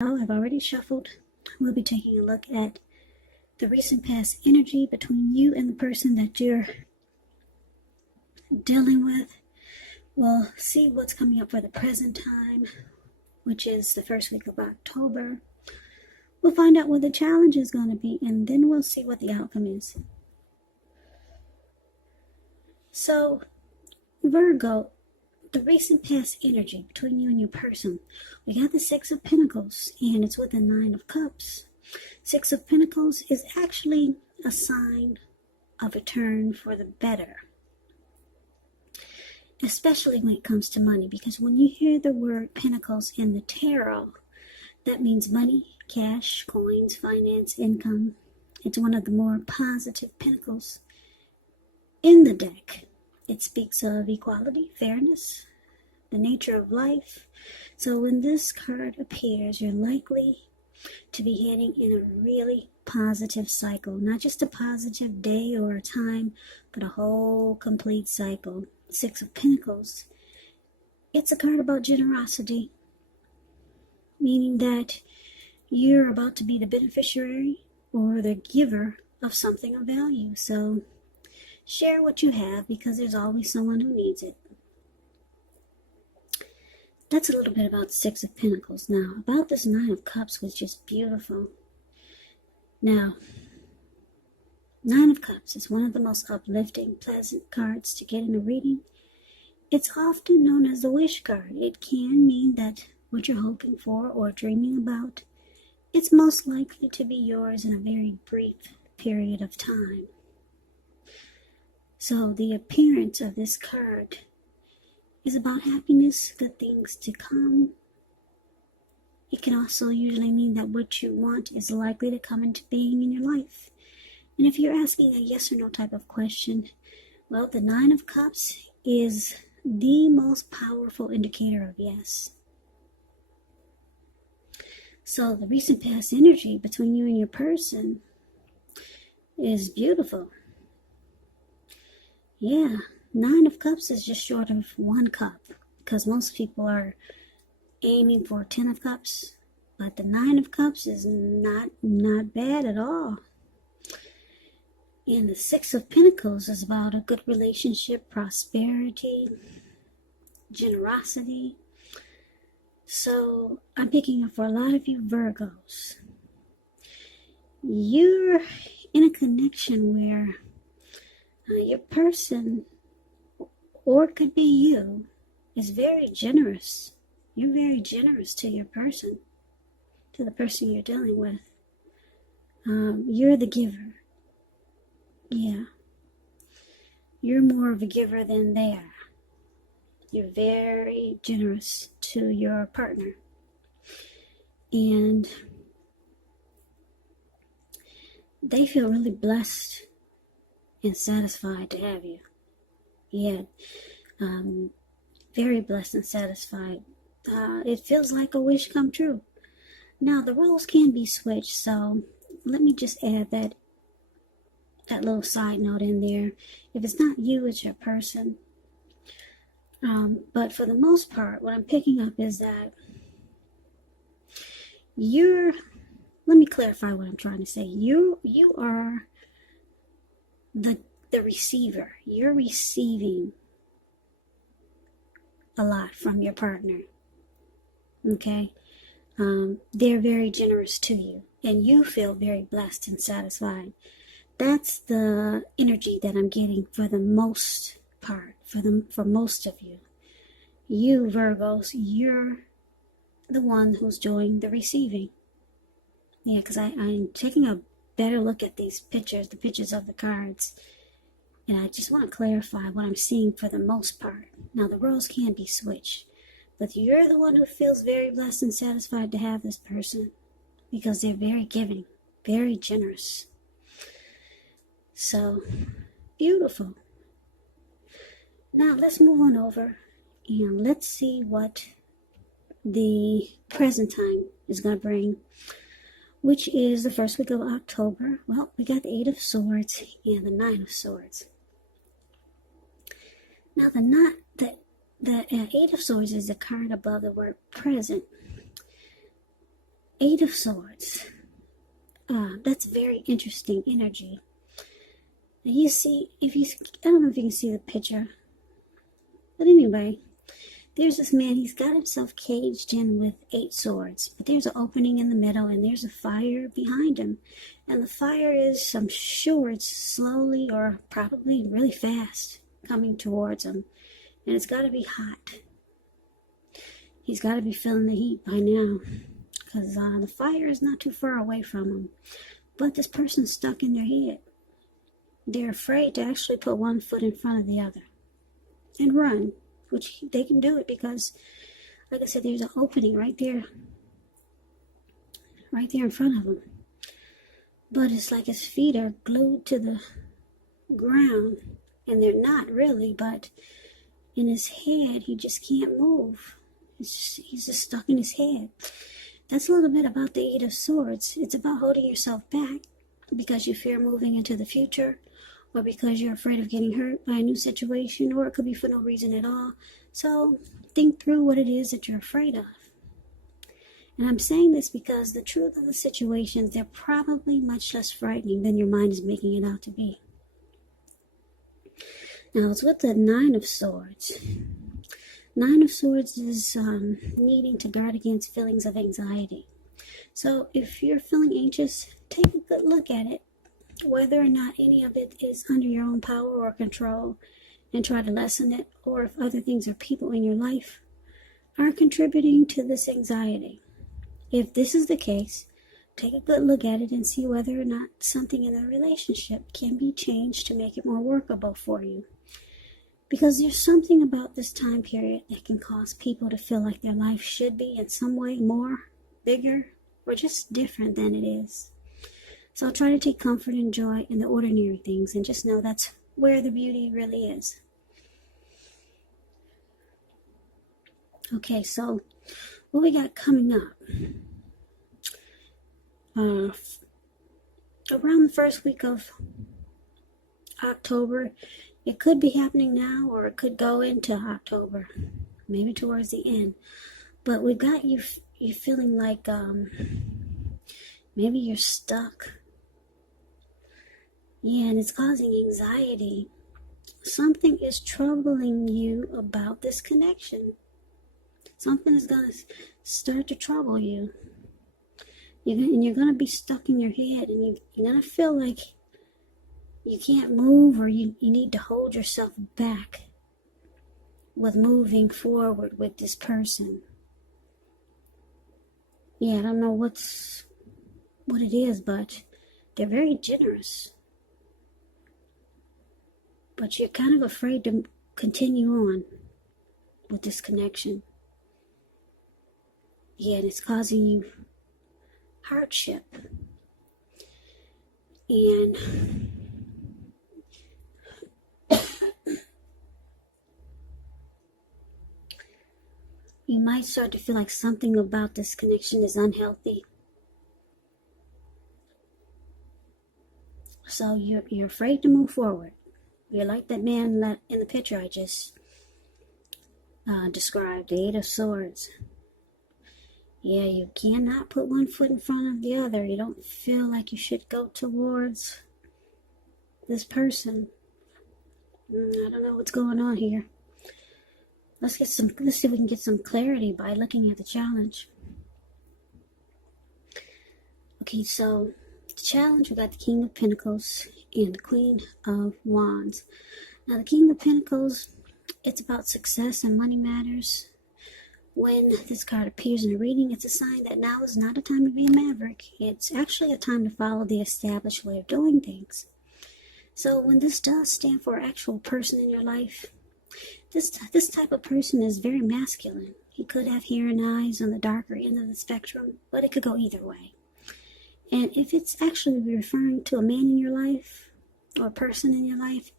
I've already shuffled. We'll be taking a look at the recent past energy between you and the person that you're dealing with. We'll see what's coming up for the present time, which is the first week of October. We'll find out what the challenge is going to be, and then we'll see what the outcome is. So, Virgo, the recent past energy between you and your person. We got the Six of Pentacles, and it's with the Nine of Cups. Six of Pentacles is actually a sign of a turn for the better, especially when it comes to money, because when you hear the word Pentacles in the tarot, that means money, cash, coins, finance, income. It's one of the more positive pentacles in the deck. It speaks of equality, fairness, the nature of life. So when this card appears, you're likely to be heading in a really positive cycle. Not just a positive day or a time, but a whole complete cycle. Six of Pentacles. It's a card about generosity, meaning that you're about to be the beneficiary or the giver of something of value. So share what you have, because there's always someone who needs it. That's a little bit about the Six of Pentacles. Now, about this Nine of Cups was just beautiful. Now, Nine of Cups is one of the most uplifting, pleasant cards to get in a reading. It's often known as the wish card. It can mean that what you're hoping for or dreaming about, it's most likely to be yours in a very brief period of time. So the appearance of this card is about happiness, good things to come. It can also usually mean that what you want is likely to come into being in your life. And if you're asking a yes or no type of question, well, the Nine of Cups is the most powerful indicator of yes. So the recent past energy between you and your person is beautiful. Yeah, Nine of Cups is just short of one cup, because most people are aiming for 10 of Cups, but the Nine of Cups is not bad at all. And the Six of Pentacles is about a good relationship, prosperity, generosity. So I'm picking up for a lot of you Virgos. You're in a connection where your person, or it could be you, is very generous. You're very generous to your person, to the person you're dealing with. You're the giver. Yeah. You're more of a giver than they are. You're very generous to your partner. And they feel really blessed and satisfied to have you. Yeah. Very blessed and satisfied. It feels like a wish come true. Now, the roles can be switched, so let me just add that little side note in there. If it's not you, it's your person. But for the most part, what I'm picking up is that let me clarify what I'm trying to say. You are the receiver. You're receiving a lot from your partner. Okay? They're very generous to you, and you feel very blessed and satisfied. That's the energy that I'm getting for the most part, for most of you. You Virgos, you're the one who's doing the receiving. Yeah, because I'm taking a better look at these pictures, the pictures of the cards, and I just want to clarify what I'm seeing for the most part. Now, the roles can be switched, but you're the one who feels very blessed and satisfied to have this person, because they're very giving, very generous. So, beautiful. Now, let's move on over and let's see what the present time is going to bring, which is the first week of October. Well, we got the Eight of Swords and the Nine of Swords. Now, the Eight of Swords is the card above the word present. Eight of Swords. That's very interesting energy. And you see, I don't know if you can see the picture, but anyway, there's this man, he's got himself caged in with 8 swords, but there's an opening in the middle and there's a fire behind him. And the fire is, I'm sure it's slowly or probably really fast coming towards him. And it's got to be hot. He's got to be feeling the heat by now, because the fire is not too far away from him. But this person's stuck in their head. They're afraid to actually put one foot in front of the other and run, which they can do it because, like I said, there's an opening right there in front of him. But it's like his feet are glued to the ground, and they're not really, but in his head, he just can't move. He's just stuck in his head. That's a little bit about the Eight of Swords. It's about holding yourself back because you fear moving into the future, or because you're afraid of getting hurt by a new situation, or it could be for no reason at all. So think through what it is that you're afraid of. And I'm saying this because the truth of the situations, they're probably much less frightening than your mind is making it out to be. Now, it's with the Nine of Swords. Nine of Swords is needing to guard against feelings of anxiety. So if you're feeling anxious, take a good look at it, whether or not any of it is under your own power or control, and try to lessen it, or if other things or people in your life are contributing to this anxiety. If this is the case, take a good look at it and see whether or not something in the relationship can be changed to make it more workable for you. Because there's something about this time period that can cause people to feel like their life should be in some way more, bigger, or just different than it is. So try to take comfort and joy in the ordinary things and just know that's where the beauty really is. Okay, so what we got coming up? Around the first week of October, it could be happening now, or it could go into October, maybe towards the end. But we got you feeling like maybe you're stuck. Yeah, and it's causing anxiety. Something is troubling you about this connection. Something is going to start to trouble you. You're going to be stuck in your head, and you're going to feel like you can't move, or you need to hold yourself back with moving forward with this person. Yeah, I don't know what it is, but they're very generous. But you're kind of afraid to continue on with this connection. Yeah, and it's causing you hardship. And you might start to feel like something about this connection is unhealthy. So you're afraid to move forward. You're like that man in the picture I just described, the Eight of Swords. Yeah, you cannot put one foot in front of the other. You don't feel like you should go towards this person. I don't know what's going on here. Let's see if we can get some clarity by looking at the challenge. Okay, so the challenge, we got the King of Pentacles and the Queen of Wands. Now, the King of Pentacles, it's about success and money matters. When this card appears in a reading, it's a sign that now is not a time to be a maverick. It's actually a time to follow the established way of doing things. So when this does stand for an actual person in your life, this type of person is very masculine. He could have hair and eyes on the darker end of the spectrum, but it could go either way. And if it's actually referring to a man in your life or a person in your life,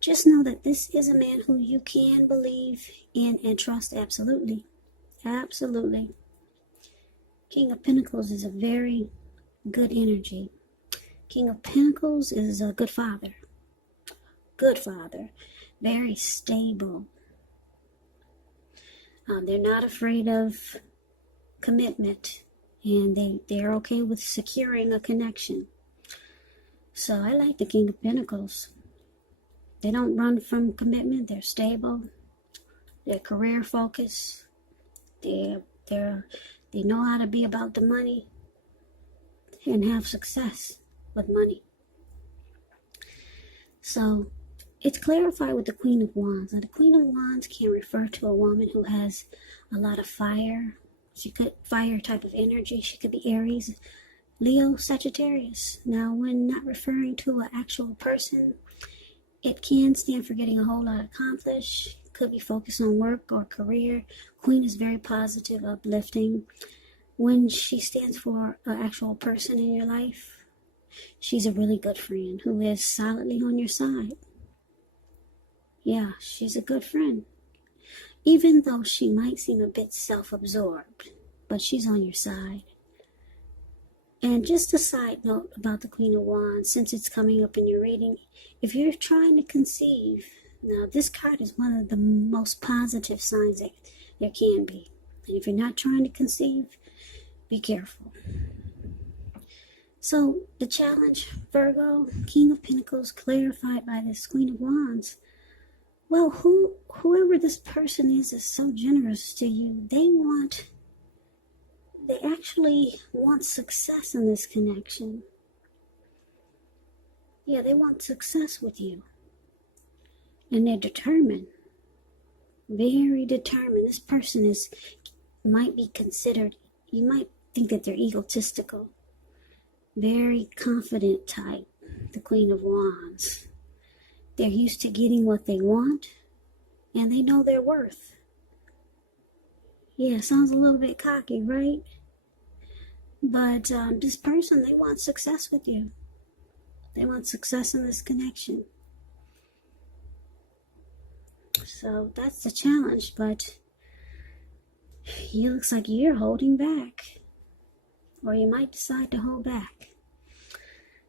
just know that this is a man who you can believe in and trust absolutely. Absolutely. King of Pentacles is a very good energy. King of Pentacles is a good father. Good father. Very stable. They're not afraid of commitment and they're okay with securing a connection. So I like the King of Pentacles. They don't run from commitment. They're stable. They're career focused. They know how to be about the money and have success with money. So it's clarified with the Queen of Wands. Now, the Queen of Wands can refer to a woman who has a lot of fire. She could fire type of energy. She could be Aries, Leo, Sagittarius. Now, when not referring to an actual person, it can stand for getting a whole lot accomplished. Could be focused on work or career. Queen is very positive, uplifting. When she stands for an actual person in your life, she's a really good friend who is solidly on your side. Yeah, she's a good friend. Even though she might seem a bit self-absorbed, but she's on your side. And just a side note about the Queen of Wands, since it's coming up in your reading, if you're trying to conceive, now this card is one of the most positive signs that there can be. And if you're not trying to conceive, be careful. So the challenge, Virgo, King of Pentacles, clarified by this Queen of Wands. Well, whoever this person is so generous to you, they actually want success in this connection. Yeah, they want success with you. And they're determined. Very determined. This person might be considered, you might think that they're egotistical. Very confident type, the Queen of Wands. They're used to getting what they want, and they know their worth. Yeah, sounds a little bit cocky, right? But this person, they want success with you. They want success in this connection. So that's the challenge, but it looks like you're holding back. Or you might decide to hold back.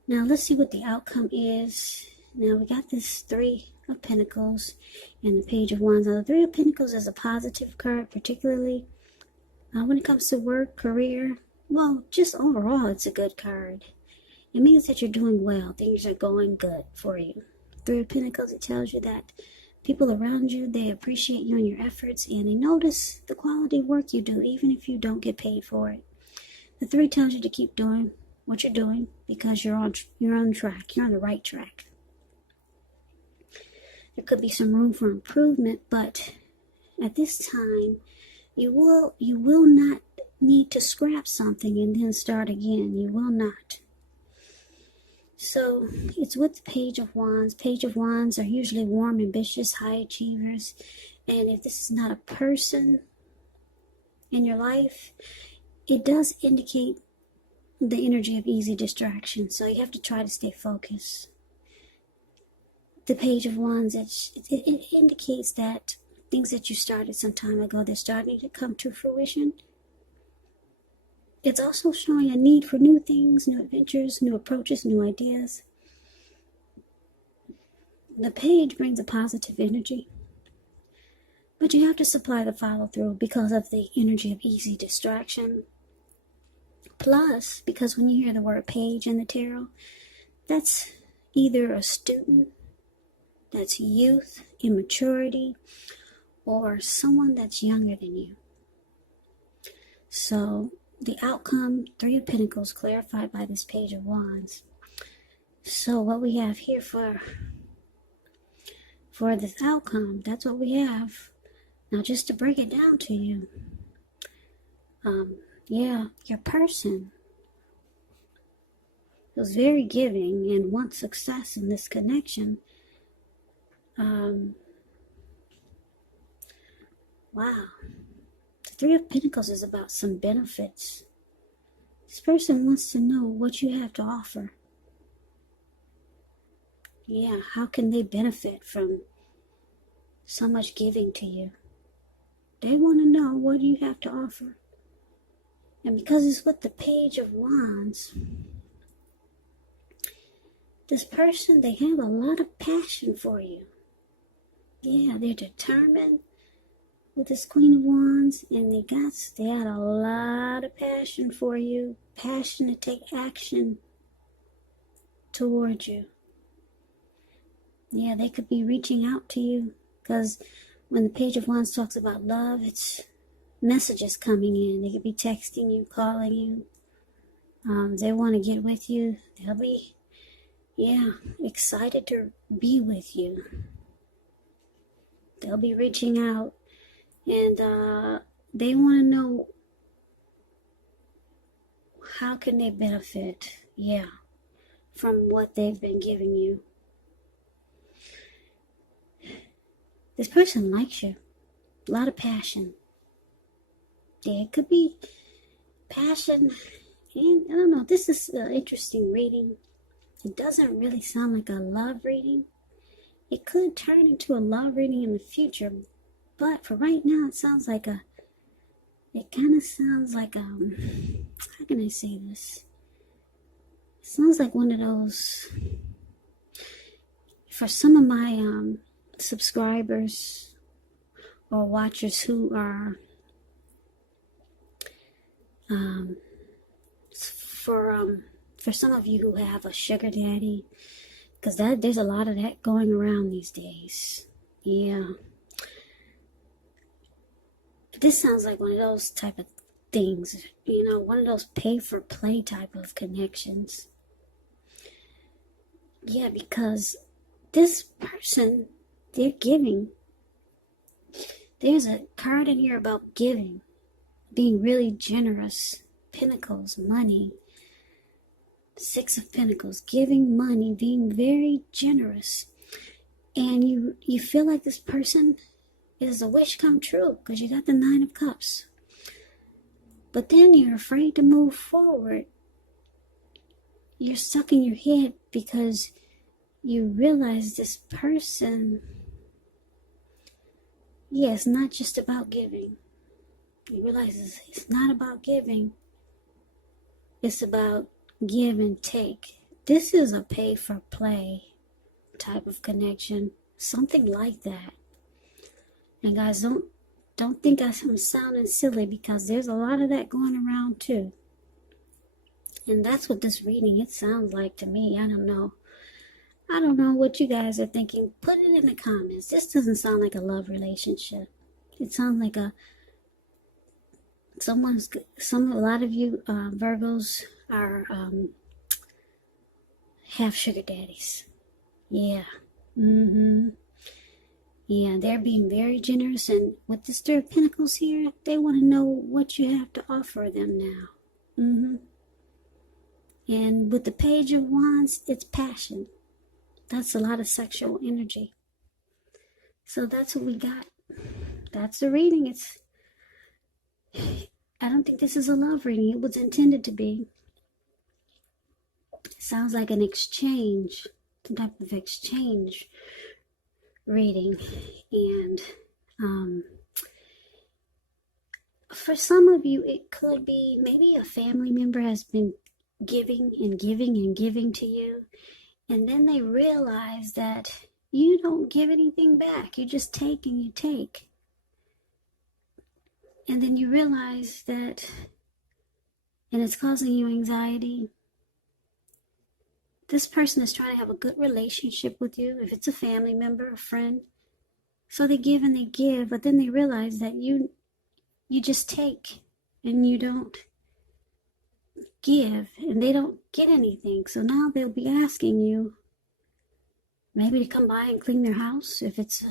Now let's see what the outcome is. Now we got this Three of Pentacles and the Page of Wands. Now the Three of Pentacles is a positive card, particularly when it comes to work, career. Well, just overall, it's a good card. It means that you're doing well. Things are going good for you. Three of Pentacles, it tells you that people around you, they appreciate you and your efforts, and they notice the quality of work you do, even if you don't get paid for it. The Three tells you to keep doing what you're doing because you're on track. You're on the right track. There could be some room for improvement, but at this time, you will not need to scrap something and then start again. You will not. So it's with the Page of Wands. Page of Wands are usually warm, ambitious, high achievers. And if this is not a person in your life, it does indicate the energy of easy distraction. So you have to try to stay focused. The Page of Wands, it indicates that things that you started some time ago, they're starting to come to fruition. It's also showing a need for new things, new adventures, new approaches, new ideas. The Page brings a positive energy, but you have to supply the follow-through because of the energy of easy distraction. Plus, because when you hear the word page in the tarot, that's either a student, that's youth, immaturity, or someone that's younger than you. So the outcome, Three of Pentacles, clarified by this Page of Wands. So what we have here for this outcome, that's what we have. Now just to break it down to you, your person who's very giving and wants success in this connection. Wow. The Three of Pentacles is about some benefits. This person wants to know what you have to offer. Yeah, how can they benefit from so much giving to you? They want to know what you have to offer. And because it's with the Page of Wands, this person, they have a lot of passion for you. Yeah, they're determined. with this Queen of Wands, and they had a lot of passion for you, passion to take action toward you. Yeah, they could be reaching out to you, because when the Page of Wands talks about love, it's messages coming in. They could be texting you, calling you. They want to get with you. They'll be, excited to be with you. They'll be reaching out, and they want to know how can they benefit, from what they've been giving you. This person likes you. A lot of passion. Yeah, it could be passion. And I don't know, this is an interesting reading. It doesn't really sound like a love reading. It could turn into a love reading in the future, but for right now, it kind of sounds like, how can I say this? It sounds like one of those, for some of my subscribers or watchers who are, for some of you who have a sugar daddy, because there's a lot of that going around these days. Yeah. This sounds like one of those type of things, one of those pay-for-play type of connections. Yeah, because this person, they're giving. There's a card in here about giving, being really generous. Pentacles, money. Six of Pentacles, giving money, being very generous. And you feel like this person is a wish come true because you got the Nine of Cups. But then you're afraid to move forward. You're stuck in your head because you realize this person, it's not just about giving. You realize it's not about giving. It's about give and take. This is a pay for play type of connection, something like that. And guys, don't think I'm sounding silly, because there's a lot of that going around too. And that's what this reading, it sounds like to me. I don't know what you guys are thinking. Put it in the comments. This doesn't sound like a love relationship. It sounds like a lot of you Virgos are have sugar daddies. Yeah. Yeah, they're being very generous, and with this Three of Pentacles here, they want to know what you have to offer them now. And with the Page of Wands, it's passion. That's a lot of sexual energy. So that's what we got. That's the reading. I don't think this is a love reading. It was intended to be. It sounds like an exchange, some type of exchange reading. And for some of you, it could be maybe a family member has been giving and giving and giving to you, and then they realize that you don't give anything back. You just take and you take. And then you realize that, and it's causing you anxiety. This person is trying to have a good relationship with you, if it's a family member, a friend. So they give and they give, but then they realize that you just take and you don't give, and they don't get anything. So now they'll be asking you maybe to come by and clean their house. If it's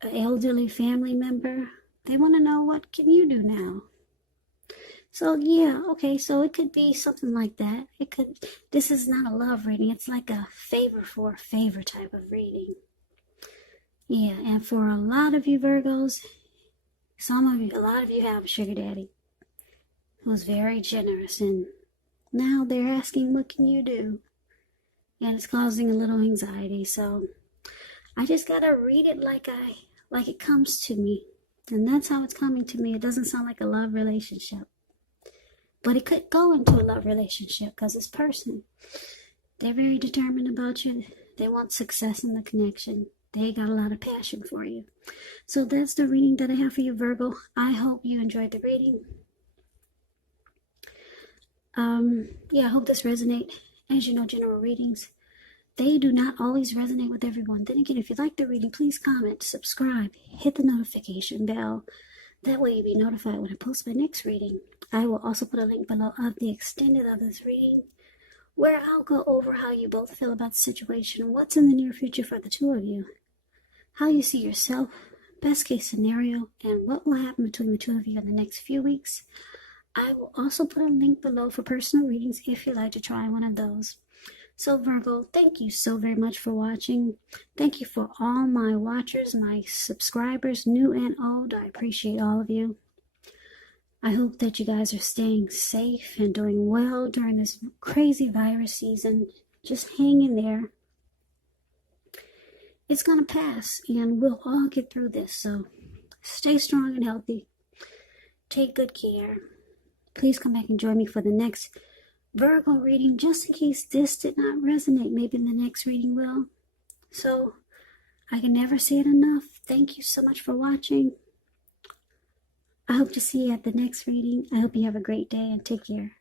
an elderly family member, they want to know, what can you do now? So so it could be something like that. This is not a love reading. It's like a favor for a favor type of reading. Yeah, and for a lot of you Virgos, a lot of you have a sugar daddy who's very generous, and now they're asking, what can you do? And it's causing a little anxiety. So I just gotta read it like it comes to me. And that's how it's coming to me. It doesn't sound like a love relationship. But it could go into a love relationship, because this person, they're very determined about you. They want success in the connection. They got a lot of passion for you. So that's the reading that I have for you, Virgo. I hope you enjoyed the reading. Yeah, I hope this resonates. As you know, general readings, they do not always resonate with everyone. Then again, if you like the reading, please comment, subscribe, hit the notification bell. That way you'll be notified when I post my next reading. I will also put a link below of the extended of this reading, where I'll go over how you both feel about the situation, what's in the near future for the two of you, how you see yourself, best case scenario, and what will happen between the two of you in the next few weeks. I will also put a link below for personal readings if you'd like to try one of those. So Virgo, thank you so very much for watching. Thank you for all my watchers, my subscribers, new and old. I appreciate all of you. I hope that you guys are staying safe and doing well during this crazy virus season. Just hang in there. It's going to pass, and we'll all get through this. So stay strong and healthy. Take good care. Please come back and join me for the next Virgo reading, just in case this did not resonate. Maybe the next reading will. So I can never say it enough. Thank you so much for watching. I hope to see you at the next reading. I hope you have a great day and take care.